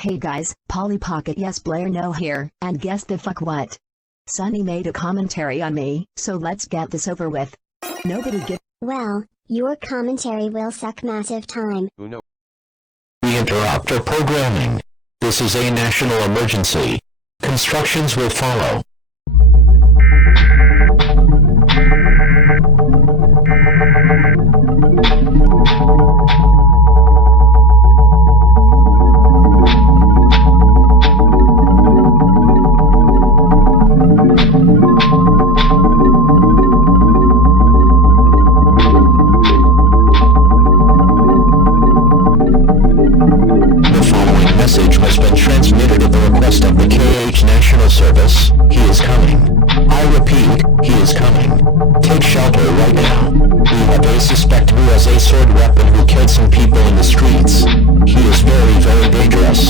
Hey guys, Polly Pocket Yes Blair No here, and guess the fuck what? Sunny made a commentary on me, so let's get this over with. Nobody get— Well, your commentary will suck massive time. We interrupt our programming. This is a national emergency. Constructions will follow. Message has been transmitted at the request of the KH National Service. He is coming. I repeat, he is coming. Take shelter right now. We have a suspect who has a sword weapon who killed some people in the streets. He is very, very dangerous.